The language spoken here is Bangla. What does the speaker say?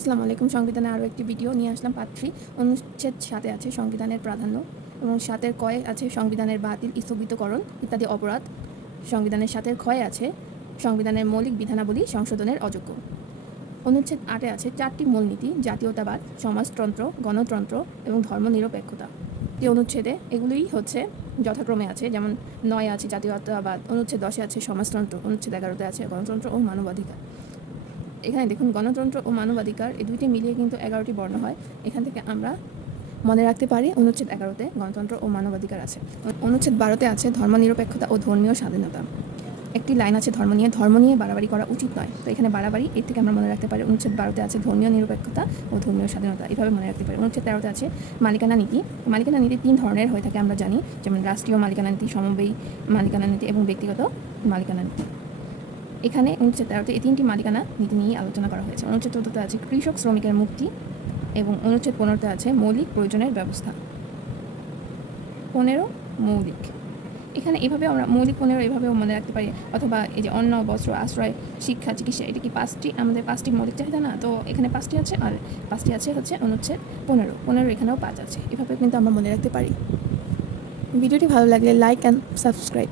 আসসালামু আলাইকুম। সংবিধানে আরও একটি ভিডিও নিয়ে আসলাম থ্রি অনুচ্ছেদ সাথে আছে সংবিধানের প্রাধান্য এবং সাতের কয়ে আছে সংবিধানের বাতিল, স্থগিতকরণ ইত্যাদি অপরাধ। সংবিধানের সাতের ক্ষয়ে আছে সংবিধানের মৌলিক বিধানাবলী সংশোধনের অযোগ্য। অনুচ্ছেদ আটে আছে চারটি মূলনীতি, জাতীয়তাবাদ, সমাজতন্ত্র, গণতন্ত্র এবং ধর্মনিরপেক্ষতা। এই অনুচ্ছেদে এগুলোই হচ্ছে যথাক্রমে আছে, যেমন নয় আছে জাতীয়তাবাদ, অনুচ্ছেদ দশে আছে সমাজতন্ত্র, অনুচ্ছেদ এগারোতে আছে গণতন্ত্র ও মানবাধিকার। এখানে দেখুন গণতন্ত্র ও মানবাধিকার, এই দুইটি মিলিয়ে কিন্তু এগারোটি বর্ণ হয়। এখান থেকে আমরা মনে রাখতে পারি অনুচ্ছেদ এগারোতে গণতন্ত্র ও মানবাধিকার আছে। অনুচ্ছেদ বারোতে আছে ধর্মনিরপেক্ষতা ও ধর্মীয় স্বাধীনতা। একটি লাইন আছে ধর্ম নিয়ে। ধর্ম নিয়ে বাড়াবাড়ি করা উচিত নয়। তো এখানে বাড়াবাড়ি, এর থেকে আমরা মনে রাখতে পারি অনুচ্ছেদ বারোতে আছে ধর্মীয় নিরপেক্ষতা ও ধর্মীয় স্বাধীনতা। এভাবে মনে রাখতে পারি। অনুচ্ছেদ তেরোতে আছে মালিকানা নীতি। মালিকানা নীতি তিন ধরনের হয়ে থাকে আমরা জানি। যেমন রাষ্ট্রীয় মালিকানা নীতি, সমবায়ী মালিকানা নীতি এবং ব্যক্তিগত মালিকানা নীতি। এখানে অনুচ্ছেদ তেরোতে এই তিনটি মালিকানা নীতি নিয়ে আলোচনা করা হয়েছে। অনুচ্ছেদ চোদ্দতে আছে কৃষক শ্রমিকের মুক্তি এবং অনুচ্ছেদ পনেরোতে আছে মৌলিক প্রয়োজনের ব্যবস্থা। পনেরো, মৌলিক। এখানে এভাবে আমরা মৌলিক পনেরো এভাবেও মনে রাখতে পারি। অথবা এই যে অন্ন, বস্ত্র, আশ্রয়, শিক্ষা, চিকিৎসা, এটা কি পাঁচটি? আমাদের পাঁচটি মৌলিক চাহিদা না? তো এখানে পাঁচটি আছে আর পাঁচটি আছে হচ্ছে অনুচ্ছেদ পনেরো। পনেরো এখানেও পাঁচ আছে। এভাবে কিন্তু আমরা মনে রাখতে পারি। ভিডিওটি ভালো লাগলে লাইক অ্যান্ড সাবস্ক্রাইব।